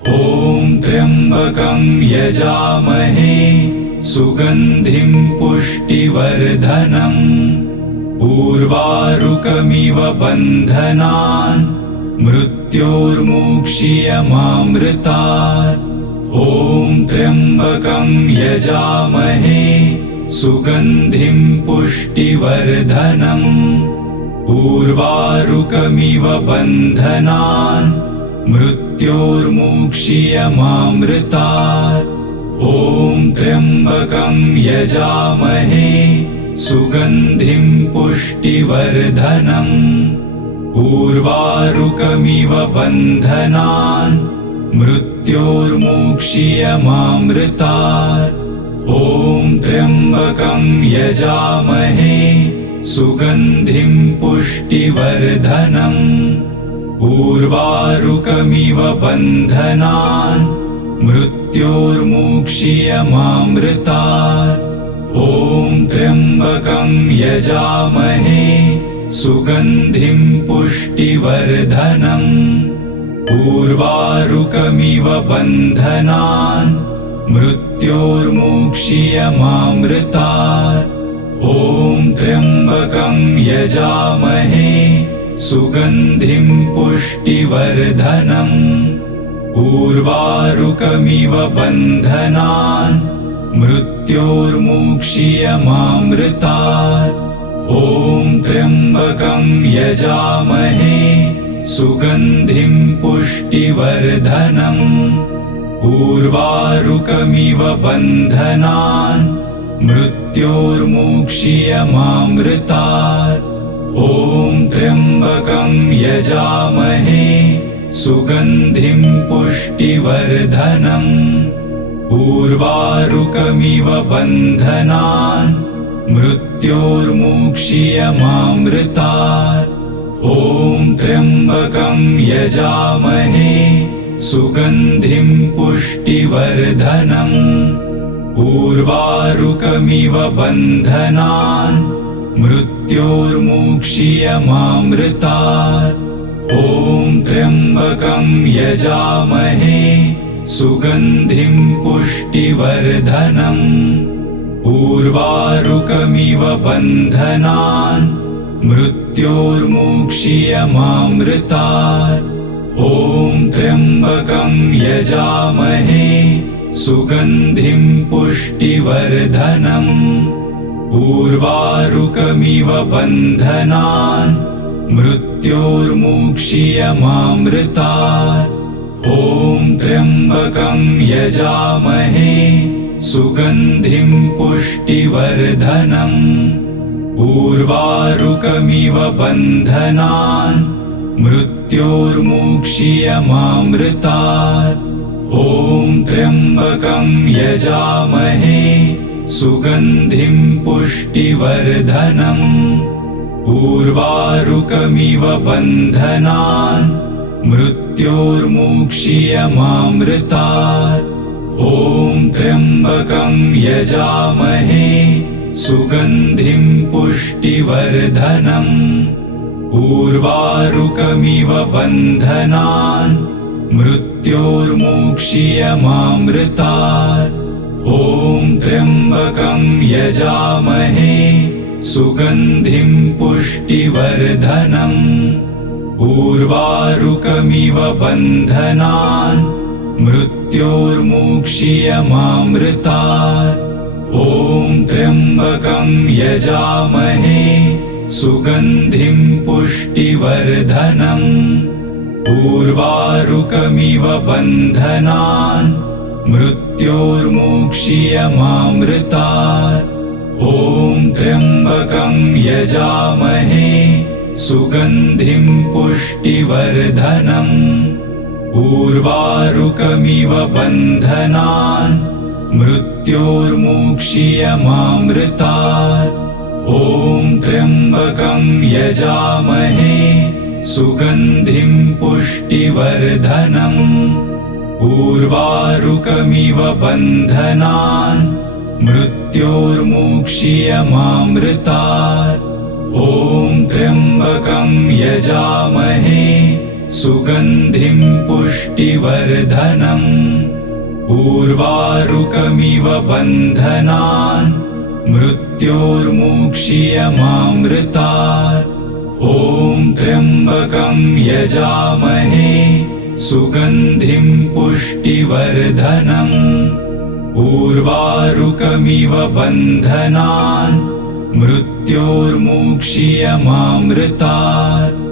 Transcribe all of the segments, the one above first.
ॐ त्र्यम्बकं यजामहे सुगन्धिं पुष्टिवर्धनम् उर्वारुकमिव बन्धनान् मृत्योर्मुक्षीयमामृतात्। ॐ त्र्यम्बकं यजामहे सुगन्धिं पुष्टिवर्धनम् उर्वारुकमिव बन्धनान् मृत्योर्मुक्षीयमामृतात्। ॐ त्र्यम्बकं यजामहे सुगन्धिं पुष्टिवर्धनम् उर्वारुकमिव बन्धनान् मृत्योर्मुक्षीयमामृतात्। ॐ त्र्यम्बकं यजामहे सुगन्धिं पुष्टिवर्धनम् उर्वारुकमिव बन्धनान् मृत्योर्मुक्षीयमामृतात्। ॐ त्र्यम्बकं यजामहे सुगन्धिं पुष्टिवर्धनम् उर्वारुकमिव बन्धनान् मृत्योर्मुक्षीयमामृतात्। ॐ त्र्यम्बकं यजामहे सुगन्धिं पुष्टिवर्धनम् उर्वारुकमिव बन्धनान् मृत्योर्मुक्षीयमामृतात्। ॐ त्र्यम्बकं यजामहे सुगन्धिं पुष्टिवर्धनम् उर्वारुकमिव बन्धनान् मृत्योर्मुक्षीयमामृतात्। ॐ त्र्यम्बकं यजामहे सुगन्धिं पुष्टिवर्धनम् उर्वारुकमिव बन्धनान् मृत्योर्मुक्षीयमामृतात्। ॐ त्र्यम्बकं यजामहे सुगन्धिं पुष्टिवर्धनम् उर्वारुकमिव बन्धनान् मृत्योर्मुक्षीयमामृतात्। ॐ त्र्यम्बकं यजामहे सुगन्धिं पुष्टिवर्धनम् उर्वारुकमिव बन्धनान् मृत्योर्मुक्षीयमामृतात्। ॐ त्र्यम्बकं यजामहे सुगन्धिं पुष्टिवर्धनम् उर्वारुकमिव बन्धनान् मृत्योर्मुक्षीयमामृतात्। ॐ त्र्यम्बकं यजामहे सुगन्धिं पुष्टिवर्धनम् उर्वारुकमिव बन्धनान् मृत्योर्मुक्षीयमामृतात्। ॐ त्र्यम्बकं यजामहे सुगन्धिं पुष्टिवर्धनम् उर्वारुकमिव बन्धनान् मृत्योर्मुक्षीयमामृतात्। ॐ त्र्यम्बकं यजामहे सुगन्धिं पुष्टिवर्धनम् उर्वारुकमिव बन्धनान् मृत्योर्मुक्षीयमामृतात्। ॐ त्र्यम्बकं यजामहे सुगन्धिं पुष्टिवर्धनम् उर्वारुकमिव बन्धनान् मृत्योर्मुक्षीयमामृतात्। ॐ त्र्यम्बकं यजामहे सुगन्धिं पुष्टिवर्धनम् उर्वारुकमिव बन्धनान् मृत्योर्मुक्षीयमामृतात्। ॐ त्र्यम्बकं यजामहे सुगन्धिं पुष्टिवर्धनम् उर्वारुकमिव बन्धनान् मृत्योर्मुक्षीयमामृतात्। ॐ त्र्यम्बकं यजामहे सुगन्धिं पुष्टिवर्धनम् उर्वारुकमिव बन्धनान् मृत्योर्मुक्षीयमामृतात्। ॐ त्र्यम्बकं यजामहे सुगन्धिं पुष्टिवर्धनम् उर्वारुकमिव बन्धनान् मृत्योर्मुक्षीयमामृतात् ॐ त्र्यम्बकं यजामहे सुगन्धिं पुष्टिवर्धनम् उर्वारुकमिव बन्धनान् मृत्योर्मुक्षीयमामृतात्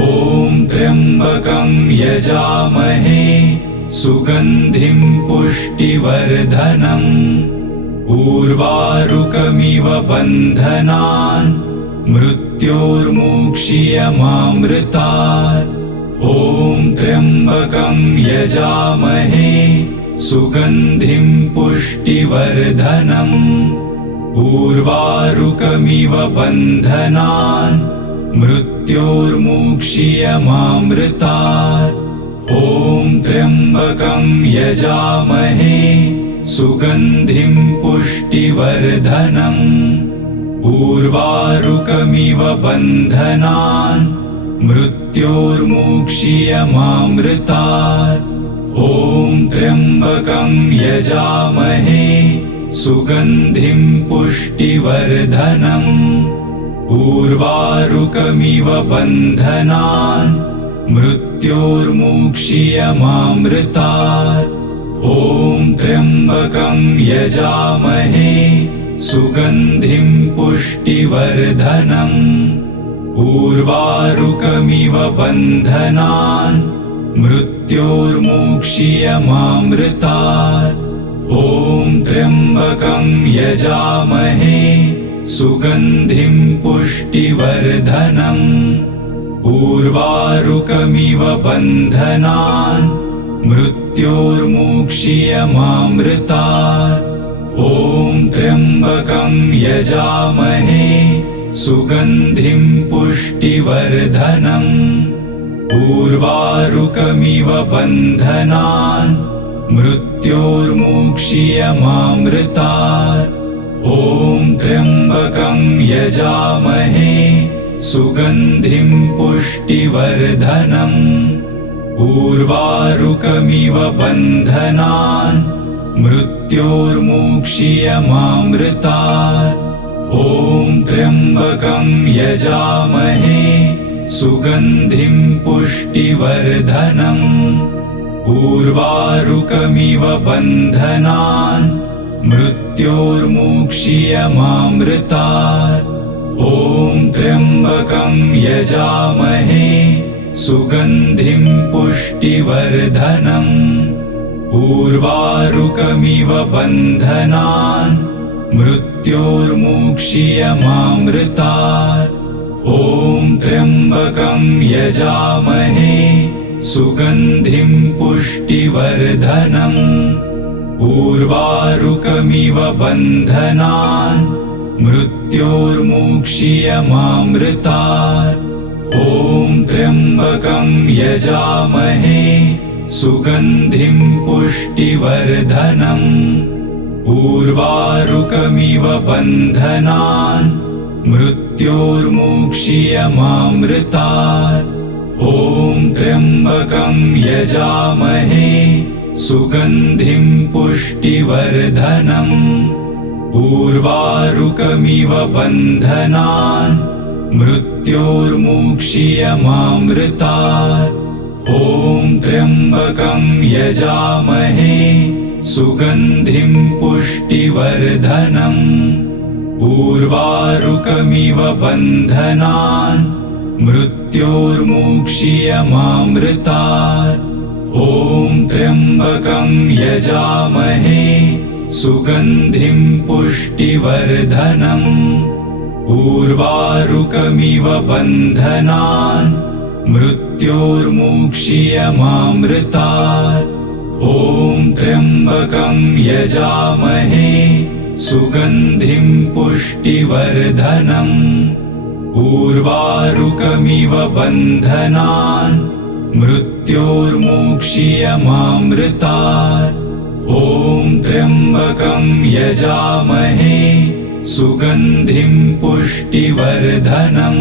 ॐ त्र्यम्बकं यजामहे सुगन्धिं पुष्टिवर्धनम् उर्वारुकमिव बन्धनान् मृत्योर्मुक्षीयमामृतात् ॐ त्र्यम्बकं यजामहे सुगन्धिं पुष्टिवर्धनम् उर्वारुकमिव बन्धनान् मृत्योर्मुक्षीयमामृतात् ॐ त्र्यम्बकं यजामहे सुगन्धिं पुष्टिवर्धनम् उर्वारुकमिव बन्धनान् मृत्योर्मुक्षीयमामृतात् ॐ त्र्यम्बकं यजामहे सुगन्धिं पुष्टिवर्धनम् उर्वारुकमिव बन्धनान् मृत्योर्मुक्षीयमामृतात् ॐ त्र्यम्बकं यजामहे सुगन्धिं पुष्टिवर्धनम् उर्वारुकमिव बन्धनान् मृत्योर्मुक्षीयमामृतात् ॐ त्र्यम्बकं यजामहे सुगन्धिं पुष्टिवर्धनम् उर्वारुकमिव बन्धनान् मृत्योर्मुक्षीयमामृतात् ॐ त्र्यम्बकं यजामहे सुगन्धिं पुष्टिवर्धनम् उर्वारुकमिव बन्धनान् मृत्योर्मुक्षीयमामृतात् ॐ त्र्यम्बकं यजामहे सुगन्धिं पुष्टिवर्धनम् उर्वारुकमिव बन्धनान् मृत्योर्मुक्षीयमामृतात् ॐ त्र्यम्बकं यजामहे सुगन्धिं पुष्टिवर्धनम् उर्वारुकमिव बन्धनान् मृत्योर्मुक्षीयमामृतात् ॐ त्र्यम्बकं यजामहे सुगन्धिं पुष्टिवर्धनम् उर्वारुकमिव बन्धनान् मृत्योर्मुक्षीयमामृतात् ॐ त्र्यम्बकं यजामहे सुगन्धिं पुष्टिवर्धनम् उर्वारुकमिव बन्धनान् मृत्योर्मुक्षीयमामृतात् ॐ त्र्यम्बकं यजामहे सुगन्धिं पुष्टिवर्धनम् उर्वारुकमिव बन्धनान् मृत्योर्मुक्षीयमामृतात् ॐ त्र्यम्बकं यजामहे सुगन्धिं पुष्टिवर्धनम् उर्वारुकमिव बन्धनान् मृत्योर्मुक्षीयमामृतात् ॐ त्र्यम्बकं यजामहे सुगन्धिं पुष्टिवर्धनम् उर्वारुकमिव बन्धनान् मृत्योर्मुक्षीयमामृतात् ॐ त्र्यम्बकं यजामहे सुगन्धिं पुष्टिवर्धनम् उर्वारुकमिव बन्धनान् मृत्योर्मुक्षीयमामृतात् ॐ त्र्यम्बकं यजामहे सुगन्धिं पुष्टिवर्धनम् उर्वारुकमिव बन्धनान् मृत्योर्मुक्षीयमामृतात् ॐ त्र्यम्बकं यजामहे सुगन्धिं पुष्टिवर्धनम्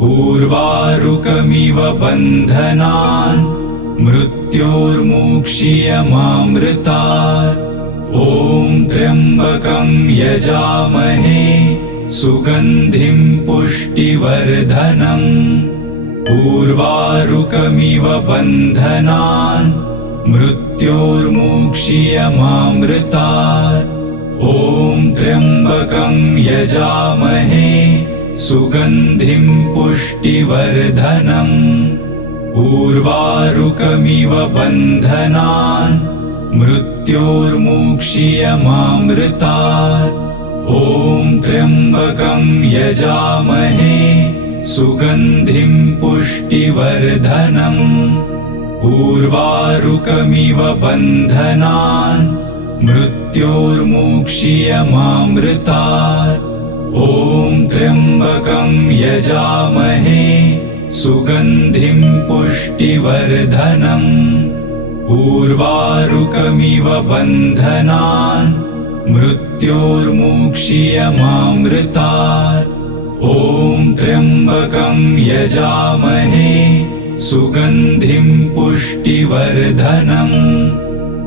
उर्वारुकमिव बन्धनान् मृत्योर्मुक्षीयमामृतात्। ॐ त्र्यम्बकं यजामहे सुगन्धिं पुष्टिवर्धनम्। उर्वारुकमिव बन्धनान् मृत्योर्मुक्षीयमामृतात्। ॐ त्र्यम्बकं यजामहे सुगन्धिं पुष्टिवर्धनम्। उर्वारुकमिव बन्धनान् मृत्योर्मुक्षीयमामृतात्। ॐ त्र्यम्बकं यजामहे सुगन्धिं पुष्टिवर्धनम्। उर्वारुकमिव बन्धनान् मृत्योर्मुक्षीयमामृतात्। ॐ त्र्यम्बकं यजामहे सुगन्धिं पुष्टिवर्धनम्। उर्वारुकमिव बन्धनान् मृत्योर्मुक्षीयमामृतात्। ॐ त्र्यम्बकं यजामहे सुगन्धिं पुष्टिवर्धनम्।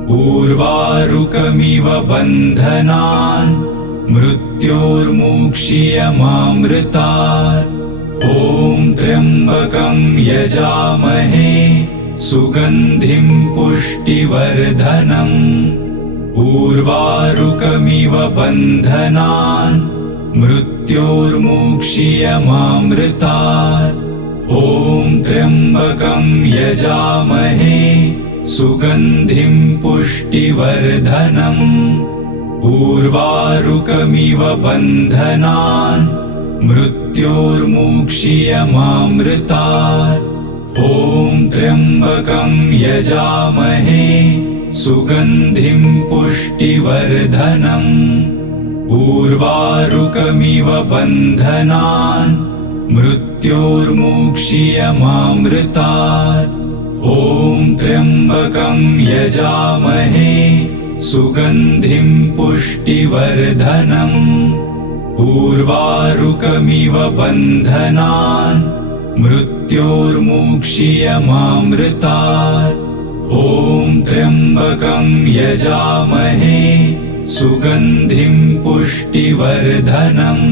उर्वारुकमिव बन्धनान् मृत्योर्मुक्षीयमामृतात्। ॐ त्र्यम्बकं यजामहे सुगन्धिं पुष्टिवर्धनम्। उर्वारुकमिव बन्धनान् मृत्योर्मुक्षीयमामृतात्। ॐ त्र्यम्बकं यजामहे सुगन्धिं पुष्टिवर्धनम्। उर्वारुकमिव बन्धनान् मृत्योर्मुक्षीयमामृतात्। ॐ त्र्यम्बकं यजामहे सुगन्धिं पुष्टिवर्धनम्। उर्वारुकमिव बन्धनान् मृत्योर्मुक्षीयमामृतात्। ॐ त्र्यम्बकं यजामहे सुगन्धिं पुष्टिवर्धनम्। उर्वारुकमिव बन्धनान् मृत्योर्मुक्षीयमामृतात्। ॐ त्र्यम्बकं यजामहे सुगन्धिं पुष्टिवर्धनम्।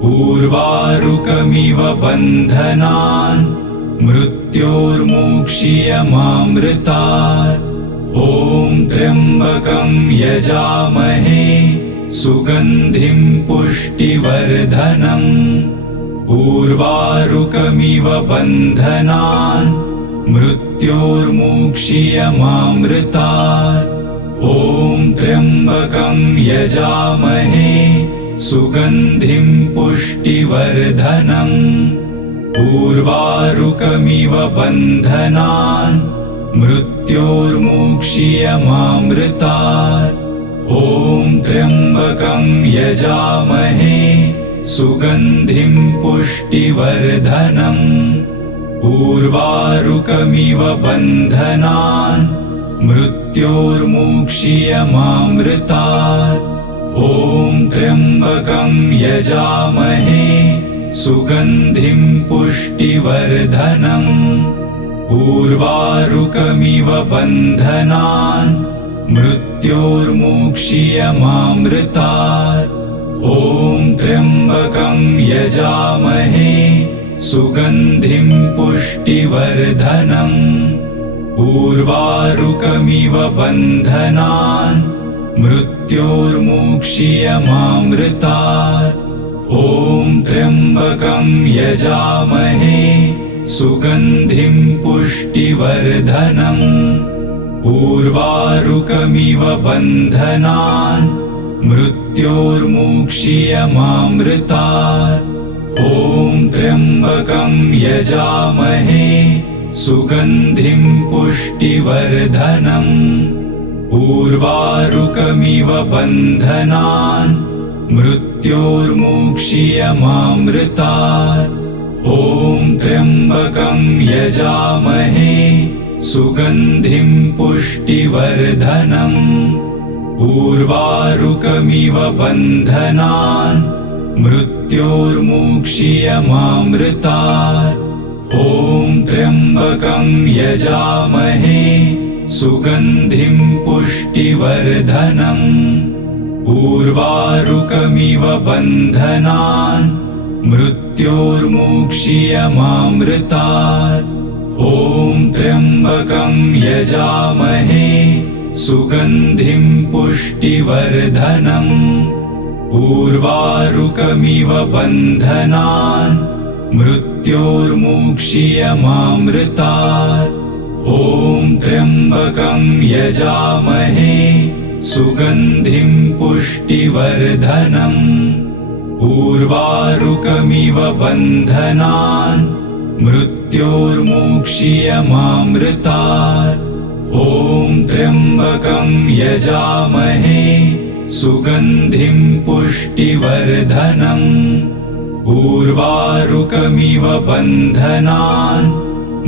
उर्वारुकमिव बन्धनान् मृत्योर्मुक्षीयमामृतात्। ॐ त्र्यम्बकं यजामहे सुगन्धिं पुष्टिवर्धनम्। उर्वारुकमिव बन्धनान् मृत्योर्मुक्षीयमामृतात्। ॐ त्र्यम्बकं यजामहे सुगन्धिं पुष्टिवर्धनम्। उर्वारुकमिव बन्धनान् मृत्योर्मुक्षीयमामृतात्। ॐ त्र्यम्बकं यजामहे सुगन्धिं पुष्टिवर्धनम्। उर्वारुकमिव बन्धनान् मृत्योर्मुक्षीयमामृतात्। ॐ त्र्यम्बकं यजामहे सुगन्धिं पुष्टिवर्धनम्। उर्वारुकमिव बन्धनान् मृत्योर्मुक्षीयमामृतात्। ॐ त्र्यम्बकं यजामहे सुगन्धिं पुष्टिवर्धनम्। उर्वारुकमिव बन्धनान् मृत्योर्मुक्षीयमामृतात्। ॐ त्र्यम्बकं यजामहे सुगन्धिं पुष्टिवर्धनम्। उर्वारुकमिव बन्धनान् मृत्योर्मुक्षीयमामृतात्। ॐ त्र्यम्बकं यजामहे सुगन्धिं पुष्टिवर्धनम्। उर्वारुकमिव बन्धनान् मृत्योर्मुक्षीयमामृतात्। ॐ त्र्यम्बकं यजामहे सुगन्धिं पुष्टिवर्धनम्। उर्वारुकमिव बन्धनान् मृत्योर्मुक्षीयमामृतात्। ॐ त्र्यम्बकं यजामहे सुगन्धिं पुष्टिवर्धनम्। उर्वारुकमिव बन्धनान् मृत्योर्मुक्षीयमामृतात्। ॐ त्र्यम्बकं यजामहे सुगन्धिं पुष्टिवर्धनम्। उर्वारुकमिव बन्धनान् मृत्योर्मुक्षीयमामृतात्। ॐ त्र्यम्बकं यजामहे सुगन्धिं पुष्टिवर्धनम्। उर्वारुकमिव बन्धनान् मृत्योर्मुक्षीयमामृतात्। ॐ त्र्यम्बकं यजामहे सुगन्धिं पुष्टिवर्धनम्। उर्वारुकमिव बन्धनान्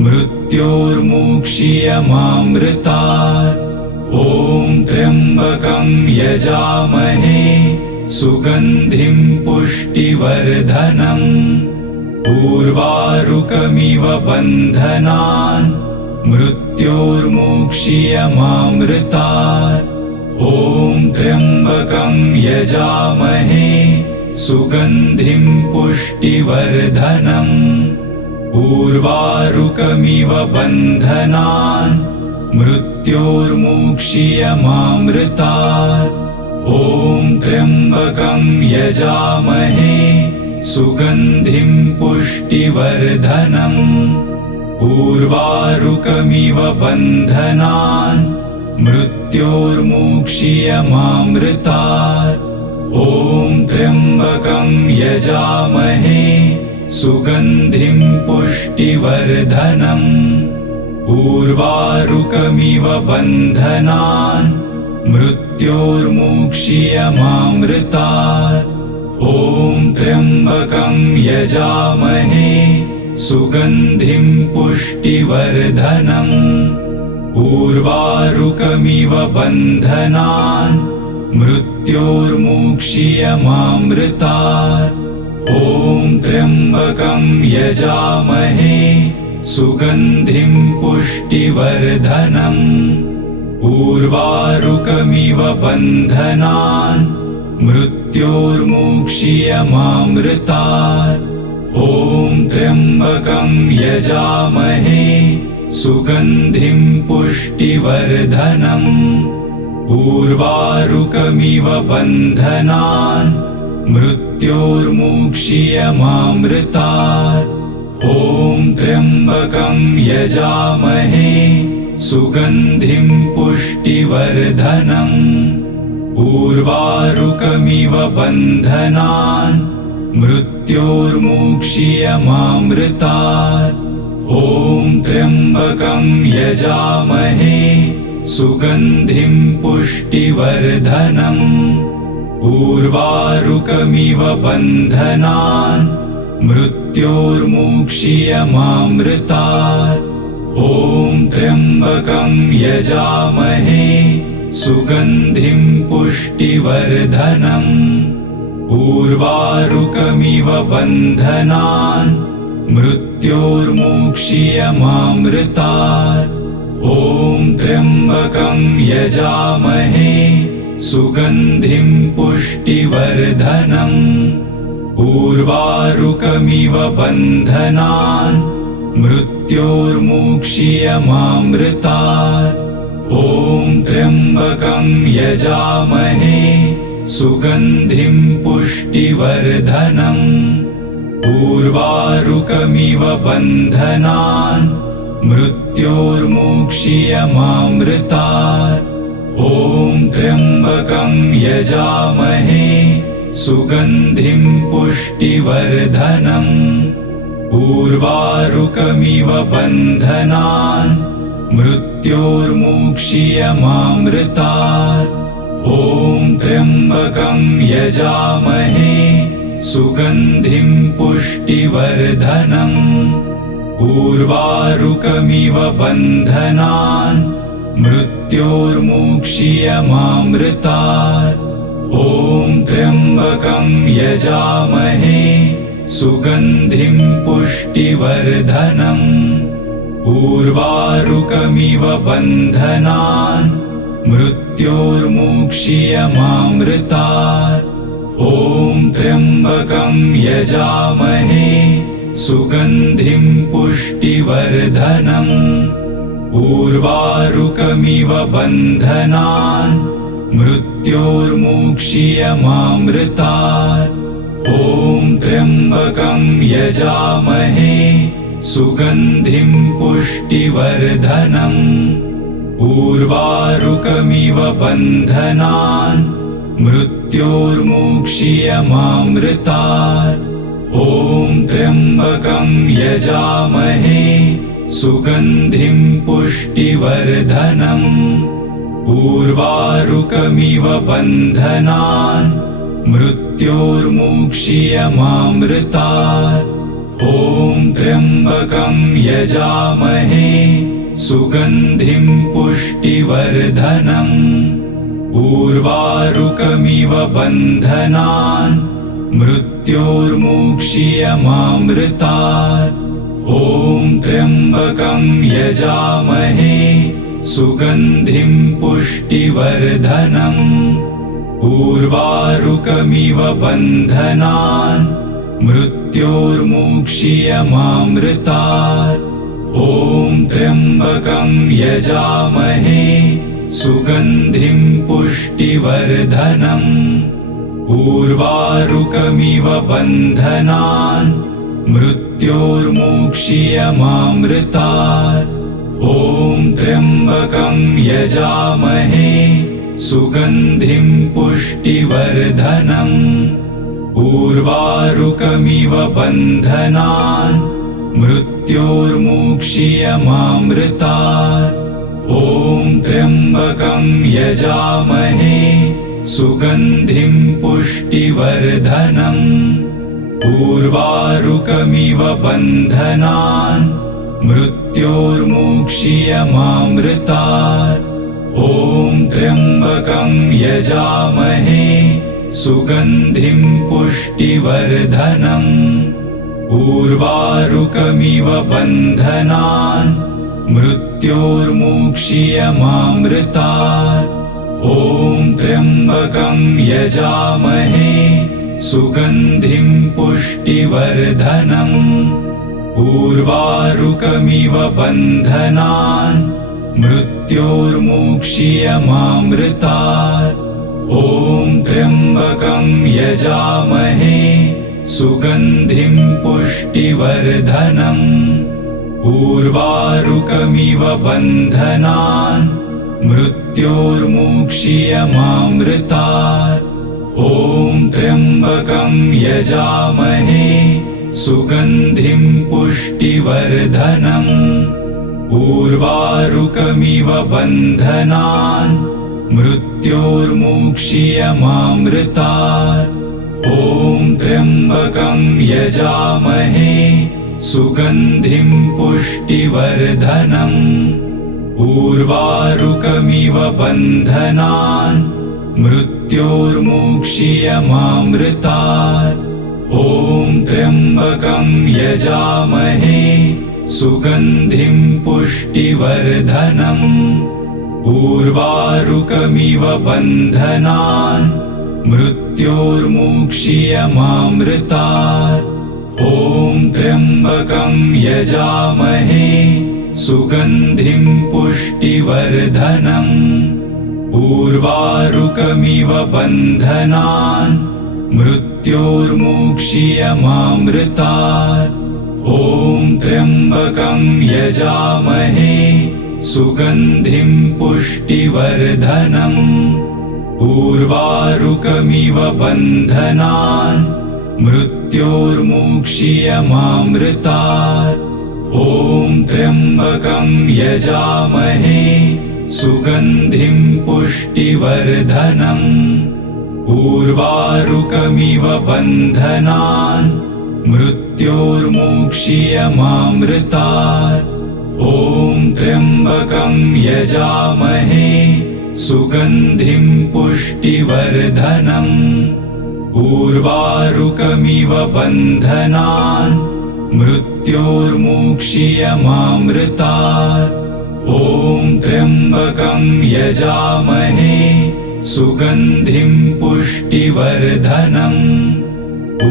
मृत्योर्मुक्षीयमामृतात्। ॐ त्र्यम्बकं यजामहे सुगन्धिं पुष्टिवर्धनम्। उर्वारुकमिव बन्धनान् मृत्योर्मुक्षीयमामृतात्। ॐ त्र्यम्बकं यजामहे सुगन्धिं पुष्टिवर्धनम्। उर्वारुकमिव बन्धनान् मृत्योर्मुक्षीयमामृतात्। ॐ त्र्यम्बकं यजामहे सुगन्धिं पुष्टिवर्धनम्। उर्वारुकमिव बन्धनान् मृत्योर्मुक्षीयमामृतात्। ॐ त्र्यम्बकं यजामहे सुगन्धिं पुष्टिवर्धनम्। उर्वारुकमिव बन्धनान् मृत्योर्मुक्षीयमामृतात्। ॐ त्र्यम्बकं यजामहे सुगन्धिं पुष्टिवर्धनम्। उर्वारुकमिव बन्धनान् मृत्योर्मुक्षीयमामृतात्। ॐ त्र्यम्बकं यजामहे सुगन्धिं पुष्टिवर्धनम्। उर्वारुकमिव बन्धनान् मृत्योर्मुक्षीयमामृतात्। ॐ त्र्यम्बकं यजामहे सुगन्धिं पुष्टिवर्धनम्। उर्वारुकमिव बन्धनान् मृत्योर्मुक्षीयमामृतात्। ॐ त्र्यम्बकं यजामहे सुगन्धिं पुष्टिवर्धनम्। उर्वारुकमिव बन्धनान् मृत्योर्मुक्षीयमामृतात्। ॐ त्र्यम्बकं यजामहे सुगन्धिं पुष्टिवर्धनम्। उर्वारुकमिव बन्धनान् मृत्योर्मुक्षीयमामृतात्। ॐ त्र्यम्बकं यजामहे सुगन्धिं पुष्टिवर्धनम्। उर्वारुकमिव बन्धनान् मृत्योर्मुक्षीयमामृतात्। ॐ त्र्यम्बकं यजामहे सुगन्धिं पुष्टिवर्धनम्। उर्वारुकमिव बन्धनान् मृत्योर्मुक्षीयमामृतात्। ॐ त्र्यम्बकं यजामहे सुगन्धिं पुष्टिवर्धनम्। उर्वारुकमिव बन्धनान् मृत्योर्मुक्षीयमामृतात्। ॐ त्र्यम्बकं यजामहे सुगन्धिं पुष्टिवर्धनम्। उर्वारुकमिव बन्धनान् मृत्योर्मुक्षीयमामृतात्। ॐ त्र्यम्बकं यजामहे सुगन्धिं पुष्टिवर्धनम्। उर्वारुकमिव बन्धनान् मृत्योर्मुक्षीयमामृतात्। ॐ त्र्यम्बकं यजामहे सुगन्धिं पुष्टिवर्धनम् उर्वारुकमिव बन्धनान् मृत्योर्मुक्षीयमामृतात् ॐ त्र्यम्बकं यजामहे सुगन्धिं पुष्टिवर्धनम् उर्वारुकमिव बन्धनान् मृत्योर्मुक्षीयमामृतात् ॐ त्र्यम्बकं यजामहे सुगन्धिं पुष्टिवर्धनम् उर्वारुकमिव बन्धनान् मृत्योर्मुक्षीयमामृतात् ॐ त्र्यम्बकं यजामहे सुगन्धिं पुष्टिवर्धनम् उर्वारुकमिव बन्धनान् मृत्योर्मुक्षीयमामृतात् ॐ त्र्यम्बकं यजामहे सुगन्धिं पुष्टिवर्धनम् उर्वारुकमिव बन्धनान् मृत्योर्मुक्षीयमामृतात् ॐ त्र्यम्बकं यजामहे सुगन्धिं पुष्टिवर्धनम् उर्वारुकमिव बन्धनान् मृत्योर्मुक्षीयमामृतात् ॐ त्र्यम्बकं यजामहे सुगन्धिं पुष्टिवर्धनम् उर्वारुकमिव बन्धनान् मृत्योर्मुक्षीयमामृतात् ॐ त्र्यम्बकं यजामहे सुगन्धिं पुष्टिवर्धनम् उर्वारुकमिव बन्धनान् मृत्योर्मुक्षीयमामृतात् ॐ त्र्यम्बकं यजामहे सुगन्धिं पुष्टिवर्धनम् उर्वारुकमिव बन्धनान् मृत्योर्मुक्षीयमामृतात् ॐ त्र्यम्बकं यजामहे सुगन्धिं पुष्टिवर्धनम् उर्वारुकमिव बन्धनान् मृत्योर्मुक्षीयमामृतात् ॐ त्र्यम्बकं यजामहे सुगन्धिं पुष्टिवर्धनम् उर्वारुकमिव बन्धनान् मृत्योर्मुक्षीयमामृतात् ॐ त्र्यम्बकं यजामहे सुगन्धिं पुष्टिवर्धनम् उर्वारुकमिव बन्धनान् मृत्योर्मुक्षीयमामृतात् ॐ त्र्यम्बकं यजामहे सुगन्धिं पुष्टिवर्धनम् उर्वारुकमिव बन्धनान् मृत्योर्मुक्षीयमामृतात् ॐ त्र्यम्बकं यजामहे सुगन्धिं पुष्टिवर्धनम् उर्वारुकमिव बन्धनान् मृत्योर्मुक्षीयमामृतात् ॐ त्र्यम्बकं यजामहे सुगन्धिं पुष्टिवर्धनम् उर्वारुकमिव बन्धनान् मृत्योर्मुक्षीयमामृतात् ॐ त्र्यम्बकं यजामहे सुगन्धिं पुष्टिवर्धनम् उर्वारुकमिव बन्धनान् मृत्योर्मुक्षीयमामृतात् ॐ त्र्यम्बकं यजामहे सुगन्धिं पुष्टिवर्धनम् उर्वारुकमिव बन्धनान् मृत्योर्मुक्षीयमामृतात् ॐ त्र्यम्बकं यजामहे सुगन्धिं पुष्टिवर्धनम् उर्वारुकमिव बन्धनान् मृत्योर्मुक्षीयमामृतात् ॐ त्र्यम्बकं यजामहे सुगन्धिं पुष्टिवर्धनम् उर्वारुकमिव बन्धनान् मृत्योर्मुक्षीयमामृतात् ॐ त्र्यम्बकं यजामहे सुगन्धिं पुष्टिवर्धनम्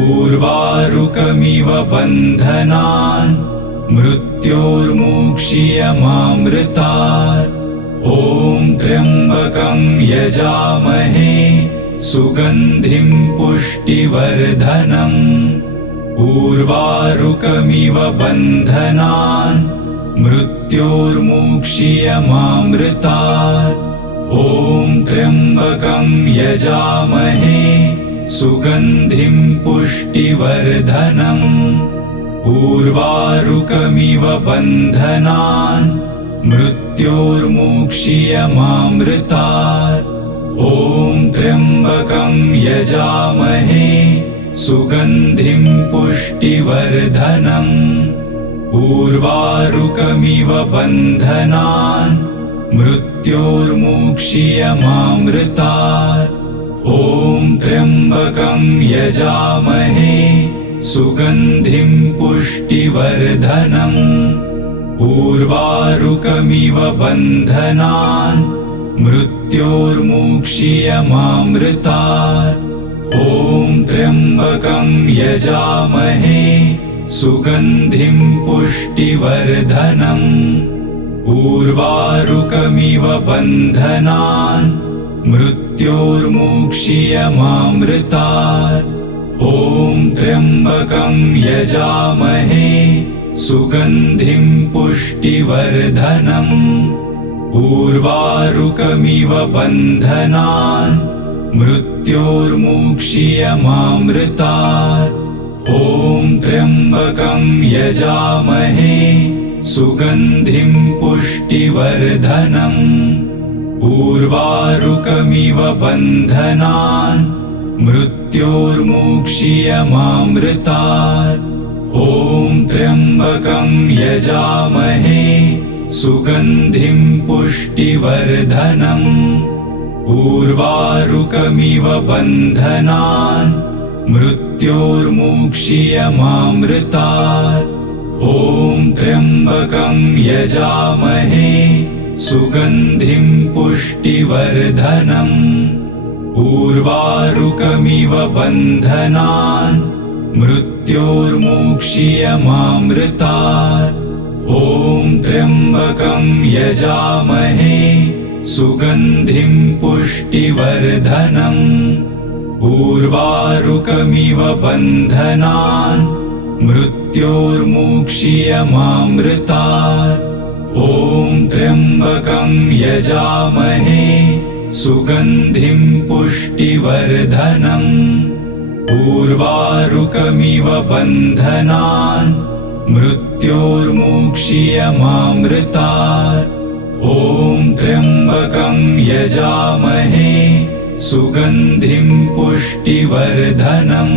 उर्वारुकमिव बन्धनान् मृत्योर्मुक्षीयमामृतात् ॐ त्र्यम्बकं यजामहे सुगन्धिं पुष्टिवर्धनम् उर्वारुकमिव बन्धनान् मृत्योर्मुक्षीयमामृतात् ॐ त्र्यम्बकं यजामहे सुगन्धिं पुष्टिवर्धनम् उर्वारुकमिव बन्धनान् मृत्योर्मुक्षीयमामृतात् ॐ त्र्यम्बकं यजामहे सुगन्धिं पुष्टिवर्धनम् उर्वारुकमिव बन्धनान् मृत्योर्मुक्षीयमामृतात् ॐ त्र्यम्बकं यजामहे सुगन्धिं पुष्टिवर्धनम् उर्वारुकमिव बन्धनान् मृत्योर्मुक्षीयमामृतात् ॐ त्र्यम्बकं यजामहे सुगन्धिं पुष्टिवर्धनम् उर्वारुकमिव बन्धनान् मृत्योर्मुक्षीयमामृतात् ॐ त्र्यम्बकं यजामहे सुगन्धिं पुष्टिवर्धनम् उर्वारुकमिव बन्धनान् मृत्योर्मुक्षीयमामृतात् ॐ त्र्यम्बकं यजामहे सुगन्धिं पुष्टिवर्धनम् उर्वारुकमिव बन्धनान् मृत्योर्मुक्षीयमामृतात् ॐ त्र्यम्बकं यजामहे सुगन्धिं पुष्टिवर्धनम् उर्वारुकमिव बन्धनान् मृत्योर्मुक्षीयमामृतात् ॐ त्र्यम्बकं यजामहे सुगन्धिं पुष्टिवर्धनम् उर्वारुकमिव बन्धनान् मृत्योर्मुक्षीयमामृतात् ॐ त्र्यम्बकं यजामहे सुगन्धिं पुष्टिवर्धनम् उर्वारुकमिव बन्धनान् मृत्योर्मुक्षीयमामृतात् ॐ त्र्यम्बकं यजामहे सुगन्धिं पुष्टिवर्धनम् उर्वारुकमिव बन्धनान् मृत्योर्मुक्षीयमामृतात् ॐ त्र्यम्बकं यजामहे सुगन्धिं पुष्टिवर्धनम्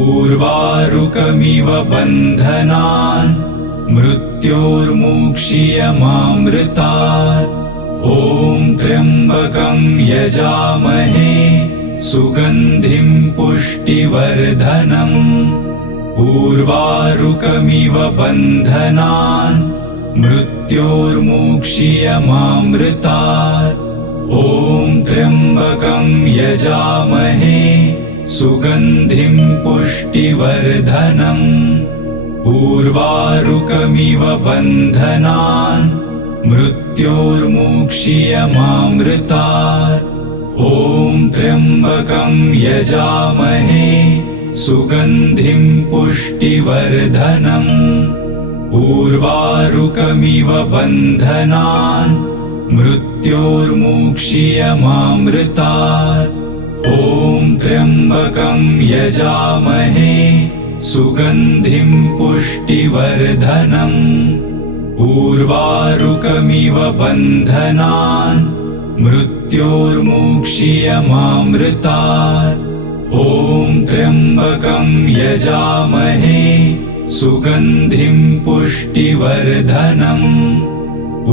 उर्वारुकमिव बन्धनान् मृत्योर्मुक्षीयमामृतात् ॐ त्र्यम्बकं यजामहे सुगन्धिं पुष्टिवर्धनम् उर्वारुकमिव बन्धनान् मृत्योर्मुक्षीयमामृतात् ॐ त्र्यम्बकं यजामहे सुगन्धिं पुष्टिवर्धनम् उर्वारुकमिव बन्धनान् मृत्योर्मुक्षीयमामृतात् ॐ त्र्यम्बकं यजामहे सुगन्धिं पुष्टिवर्धनम् उर्वारुकमिव बन्धनान् मृत्योर्मुक्षीयमामृतात् ॐ त्र्यम्बकं यजामहे सुगन्धिं पुष्टिवर्धनम् उर्वारुकमिव बन्धनान् मृत्योर्मुक्षीयमामृतात् ॐ त्र्यम्बकं यजामहे सुगन्धिं पुष्टिवर्धनम्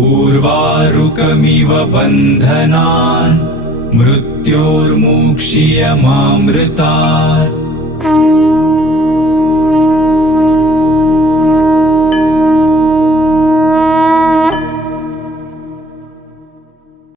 उर्वारुकमिव बन्धनान् मृत्योर्मुक्षीयमामृतात्